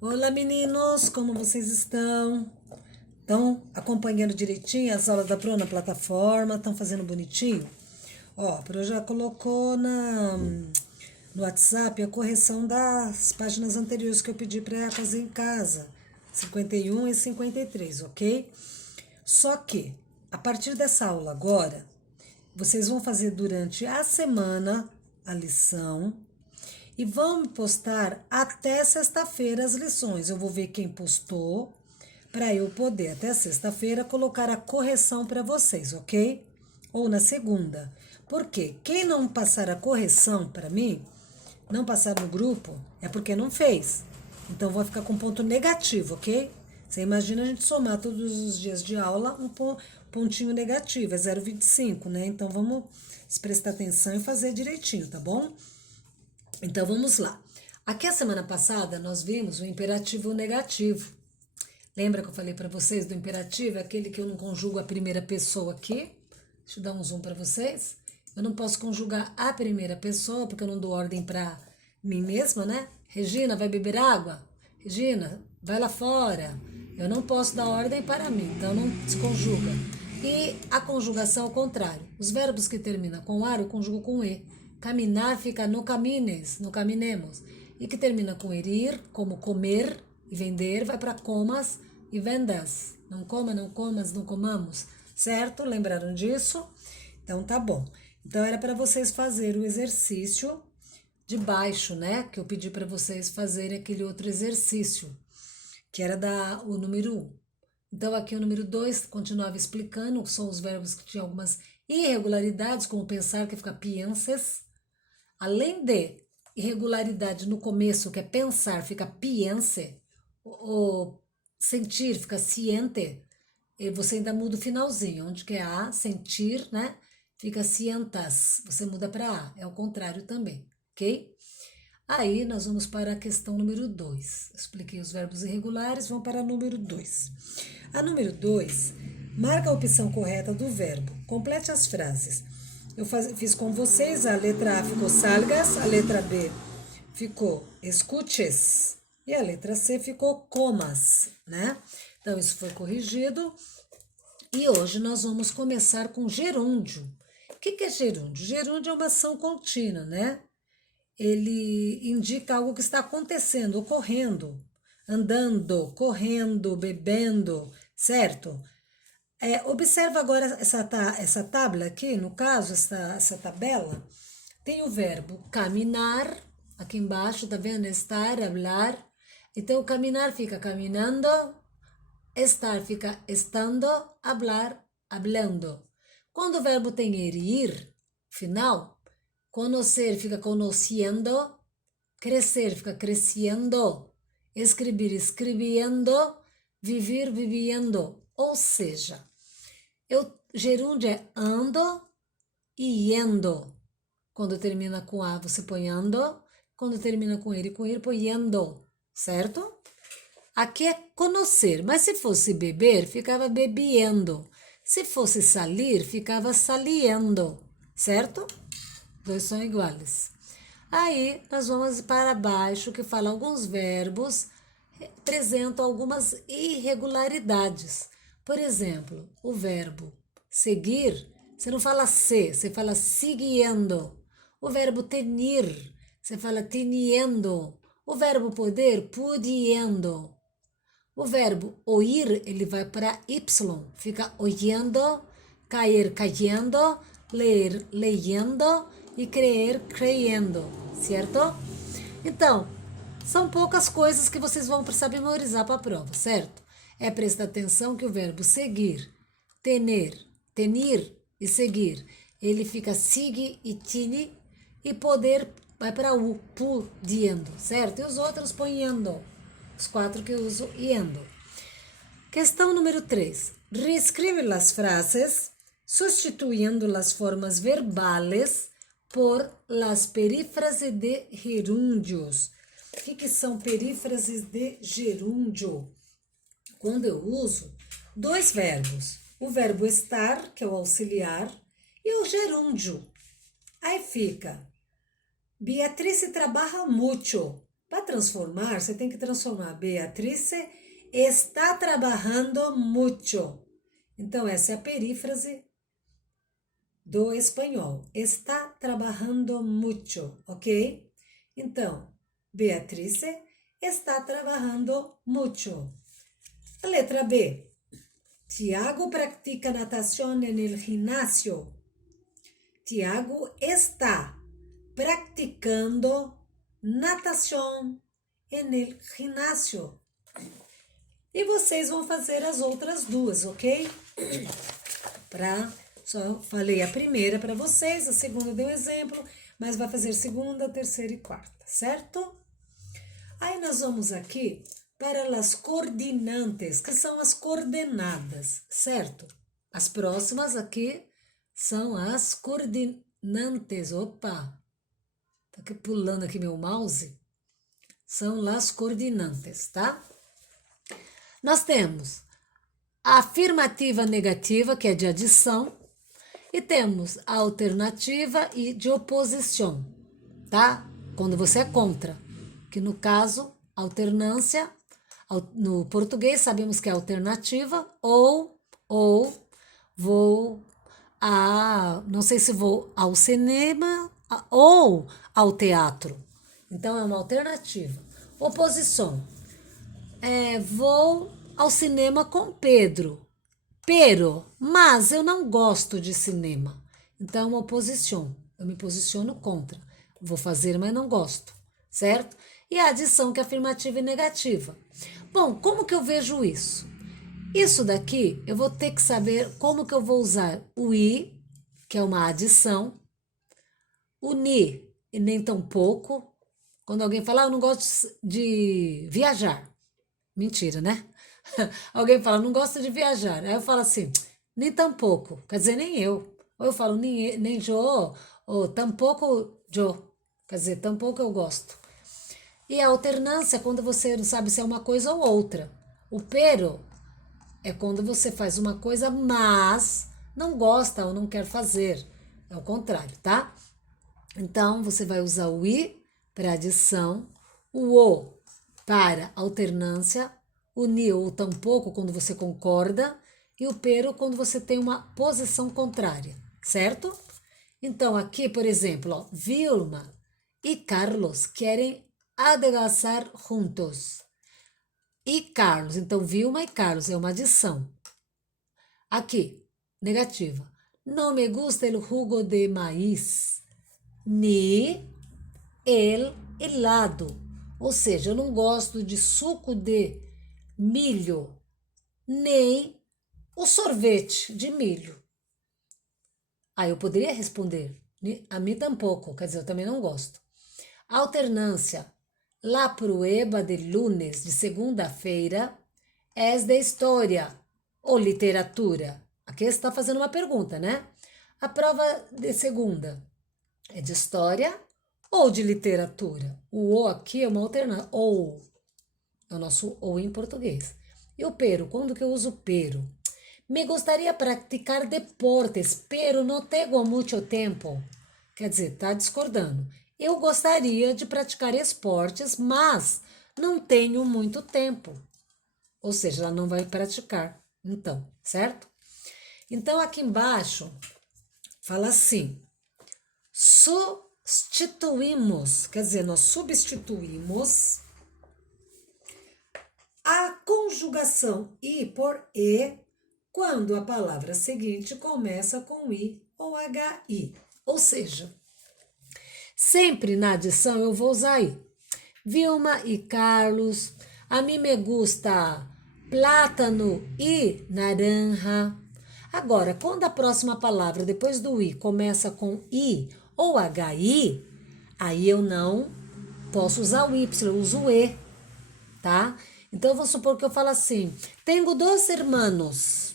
Olá, meninos, como vocês estão? Estão acompanhando direitinho as aulas da Pro na plataforma? Estão fazendo bonitinho? Ó, a Pro já colocou no WhatsApp a correção das páginas anteriores que eu pedi para fazer em casa, 51 e 53, ok? Só que, a partir dessa aula agora, vocês vão fazer durante a semana a lição e vão me postar até sexta-feira as lições. Eu vou ver quem postou para eu poder até sexta-feira colocar a correção para vocês, ok? Ou na segunda. Porque quem não passar a correção para mim, não passar no grupo, é porque não fez. Então vou ficar com ponto negativo, ok? Você imagina a gente somar todos os dias de aula um pontinho negativo, é 0,25, né? Então vamos prestar atenção e fazer direitinho, tá bom? Então vamos lá. Aqui a semana passada nós vimos o imperativo negativo. Lembra que eu falei para vocês do imperativo? É aquele que eu não conjugo a primeira pessoa aqui. Deixa eu dar um zoom para vocês. Eu não posso conjugar a primeira pessoa porque eu não dou ordem para mim mesma, né? Regina, vai beber água? Regina, vai lá fora. Eu não posso dar ordem para mim, então não se conjuga. E a conjugação ao contrário. Os verbos que terminam com ar, eu conjugo com e. Caminar fica no camines, no caminemos. E que termina com ir, como comer e vender, vai para comas e vendas. Não coma, não comas, não comamos. Certo? Lembraram disso? Então tá bom. Então era para vocês fazerem o exercício de baixo, né? Que eu pedi para vocês fazerem aquele outro exercício, que era o número 1. Então aqui o número 2 continuava explicando que são os verbos que tinham algumas irregularidades, como pensar, que fica pienses. Além de irregularidade no começo, que é pensar, fica piense, ou sentir, fica siente, e você ainda muda o finalzinho, onde que é a, sentir, né? Fica cientas, você muda para a, é o contrário também, ok? Aí nós vamos para a questão número 2. Expliquei os verbos irregulares, vamos para a número 2. A número 2 marca a opção correta do verbo. Complete as frases. Eu fiz com vocês, a letra A ficou salgas, a letra B ficou escuches e a letra C ficou comas, né? Então isso foi corrigido. E hoje nós vamos começar com gerúndio. O que é gerúndio? Gerúndio é uma ação contínua, né? Ele indica algo que está acontecendo, ocorrendo, andando, correndo, bebendo, certo? Observa agora essa tábua aqui, no caso, essa tabela, tem o verbo caminhar, aqui embaixo, tá vendo? Estar, hablar. Então, caminhar fica caminhando, estar fica estando, hablar, hablando. Quando o verbo tem ir, final, conhecer fica conhecendo, crescer fica crescendo, escrever escrevendo, viver vivendo. Ou seja, gerúndio é ando e indo. Quando termina com a, você põe ando. Quando termina com ir, põe indo, certo? Aqui é conhecer, mas se fosse beber, ficava bebendo. Se fosse salir, ficava saliendo, certo? Dois são iguais. Aí nós vamos para baixo, que fala alguns verbos, apresentam algumas irregularidades. Por exemplo, o verbo seguir, você não fala se, você fala siguiendo. O verbo tenir, você fala teniendo. O verbo poder, pudiendo. O verbo oír, ele vai para Y, fica oyendo, cair, cayendo, ler, leyendo e crer, creyendo, certo? Então, são poucas coisas que vocês vão precisar memorizar para a prova, certo? É prestar atenção que o verbo seguir, tener, tenir e seguir, ele fica sigue e tine, e poder vai para U, pudiendo, certo? E os outros põem indo. Os 4 que eu uso indo. Questão número 3. Reescreve as frases sustituindo as formas verbales por las perífrases de gerúndios. O que são perífrases de gerúndio? Quando eu uso dois verbos. O verbo estar, que é o auxiliar, e o gerúndio. Aí fica: Beatriz trabalha muito. Para transformar, você tem que transformar Beatriz está trabalhando mucho. Então, essa é a perífrase do espanhol. Está trabalhando mucho, ok? Então, Beatriz está trabalhando mucho. A letra B. Tiago practica natación en el gimnasio. Tiago está practicando natação en el gimnasio. E vocês vão fazer as outras duas, ok? Só falei a primeira para vocês, a segunda deu exemplo, mas vai fazer segunda, terceira e quarta, certo? Aí nós vamos aqui para as coordenantes, que são as coordenadas, certo? As próximas aqui são as coordenantes. Opa! Tá aqui pulando aqui meu mouse. São as coordenantes, tá? Nós temos a afirmativa negativa, que é de adição, e temos a alternativa e de oposição, tá? Quando você é contra, que no caso, alternância, no português sabemos que é alternativa, ou vou não sei se vou ao cinema ou ao teatro. Então é uma alternativa. Oposição. Vou ao cinema com Pedro. Mas eu não gosto de cinema. Então é uma oposição. Eu me posiciono contra. Vou fazer, mas não gosto. Certo? E a adição, que é afirmativa e negativa. Bom, como que eu vejo isso? Isso daqui, eu vou ter que saber como que eu vou usar o i, que é uma adição, o ni, e nem tão pouco. Quando alguém fala, eu não gosto de viajar. Mentira, né? Alguém fala, não gosto de viajar. Aí eu falo assim, nem tão pouco. Quer dizer, nem eu. Ou eu falo, nem eu, ou tampouco eu. Quer dizer, tampouco eu gosto. E a alternância é quando você não sabe se é uma coisa ou outra. O pero é quando você faz uma coisa, mas não gosta ou não quer fazer. É o contrário, tá? Então, você vai usar o i para adição, o para alternância, o ni ou tampouco quando você concorda, e o pero quando você tem uma posição contrária, certo? Então, aqui, por exemplo, ó, Vilma e Carlos querem adelgazar juntos. E Carlos, então Vilma e Carlos é uma adição. Aqui, negativa. Não me gusta el jugo de maíz, ni el helado. Ou seja, eu não gosto de suco de milho, nem o sorvete de milho. Aí eu poderia responder, a mim tampouco, quer dizer, eu também não gosto. Alternância. La prueba de lunes, de segunda-feira, é de história ou literatura. Aqui você está fazendo uma pergunta, né? A prova de segunda é de história ou de literatura? O aqui é uma alternância. Ou, é o nosso ou em português. E o pero, quando que eu uso pero? Me gostaria praticar deportes, pero não tenho muito tempo. Quer dizer, tá discordando. Eu gostaria de praticar esportes, mas não tenho muito tempo. Ou seja, ela não vai praticar. Então, certo? Então, aqui embaixo, fala assim. Substituímos, quer dizer, nós substituímos a conjugação i por e quando a palavra seguinte começa com i ou hi. Ou seja, sempre na adição eu vou usar i. Vilma e Carlos, a mim me gusta plátano e naranja. Agora, quando a próxima palavra depois do i começa com i ou hi, aí eu não posso usar o y, eu uso o e, tá? Então, vamos supor que eu falo assim, tenho 2 irmãos,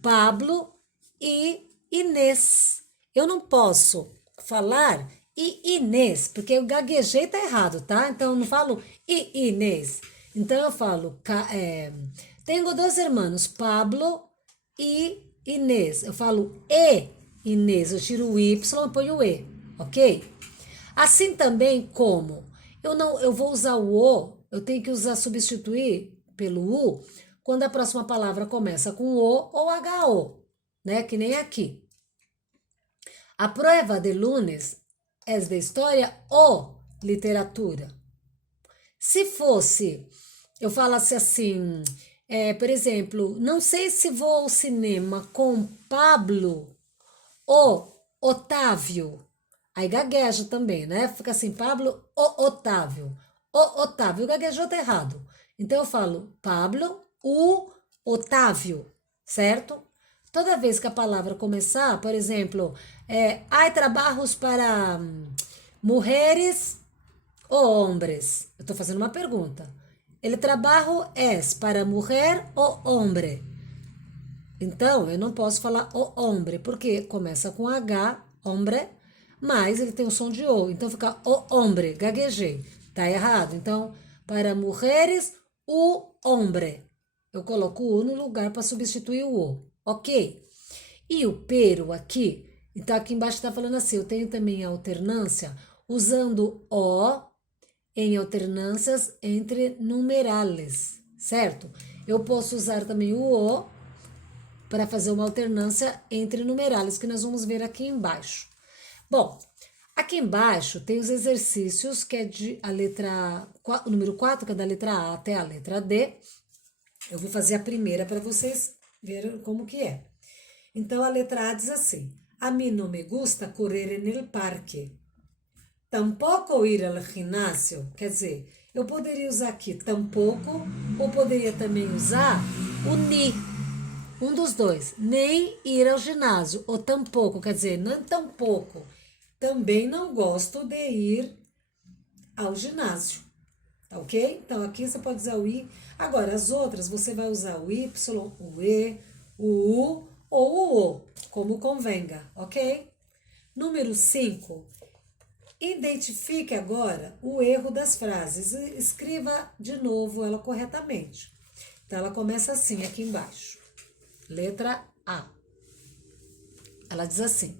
Pablo e Inês. Eu não posso falar e Inês, porque eu gaguejei, tá errado, tá? Então, eu não falo e Inês. Então, eu falo, tenho 2 irmãos, Pablo e Inês. Eu falo e Inês, eu tiro o y e ponho o e, ok? Assim também como Eu vou usar o O, eu tenho que substituir pelo U quando a próxima palavra começa com O ou HO, né? Que nem aqui. A prova de lunes é de história ou literatura. Se fosse, eu falasse assim, por exemplo, não sei se vou ao cinema com Pablo ou Otávio. Aí gagueja também, né? Fica assim, Pablo ou Otávio. O Otávio, gaguejou tá errado. Então eu falo Pablo, o Otávio, certo? Toda vez que a palavra começar, por exemplo, há trabalhos para mulheres ou hombres? Eu estou fazendo uma pergunta. El trabalho é para mulher ou hombre? Então, eu não posso falar o hombre, porque começa com H, hombre, mas ele tem o som de O. Então, fica o hombre, gaguejei. Tá errado. Então, para mulheres, o hombre. Eu coloco o U no lugar para substituir o O, ok? E o pero aqui, então aqui embaixo está falando assim, eu tenho também a alternância usando O em alternâncias entre numerales, certo? Eu posso usar também o O para fazer uma alternância entre numerales, que nós vamos ver aqui embaixo. Bom, aqui embaixo tem os exercícios, que é o número 4, que é da letra A até a letra D. Eu vou fazer a primeira para vocês verem como que é. Então, a letra A diz assim, a mim não me gusta correr no parque. Tampouco ir ao ginásio, quer dizer, eu poderia usar aqui tampouco, ou poderia também usar o ni, um dos dois, nem ir ao ginásio, ou tampouco, quer dizer, não tampouco, também não gosto de ir ao ginásio, tá ok? Então aqui você pode usar o i, agora as outras você vai usar o y, o e, o u ou o o, como convenga, ok? Número 5. Identifique agora o erro das frases e escreva de novo ela corretamente. Então, ela começa assim aqui embaixo. Letra A. Ela diz assim,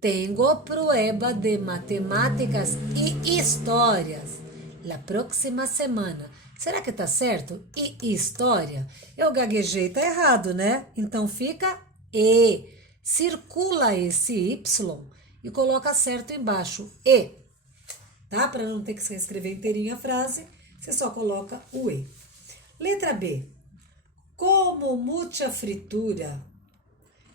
tenho prueba de matemáticas e histórias la próxima semana. Será que tá certo? E história? Eu gaguejei, tá errado, né? Então, fica E. Circula esse Y e coloca certo embaixo, E, tá? Para não ter que escrever inteirinha a frase, você só coloca o E. Letra B. Como muita fritura,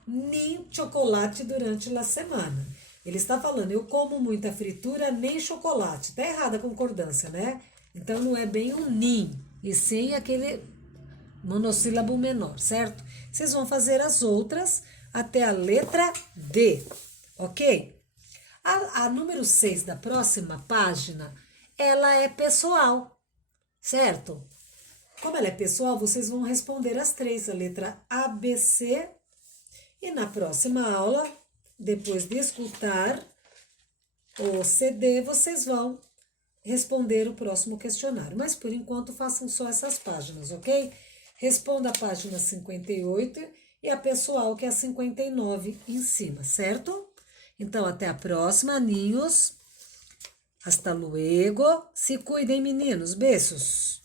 nem chocolate durante a semana. Ele está falando, eu como muita fritura, nem chocolate. Tá errada a concordância, né? Então não é bem um nem, e sim aquele monossílabo menor, certo? Vocês vão fazer as outras até a letra D, ok? A número 6 da próxima página, ela é pessoal, certo? Como ela é pessoal, vocês vão responder as três, a letra A, B, C. E na próxima aula, depois de escutar o CD, vocês vão responder o próximo questionário. Mas, por enquanto, façam só essas páginas, ok? Responda a página 58 e a pessoal, que é a 59 em cima, certo? Então, até a próxima, ninhos. Hasta luego. Se cuidem, meninos. Beijos.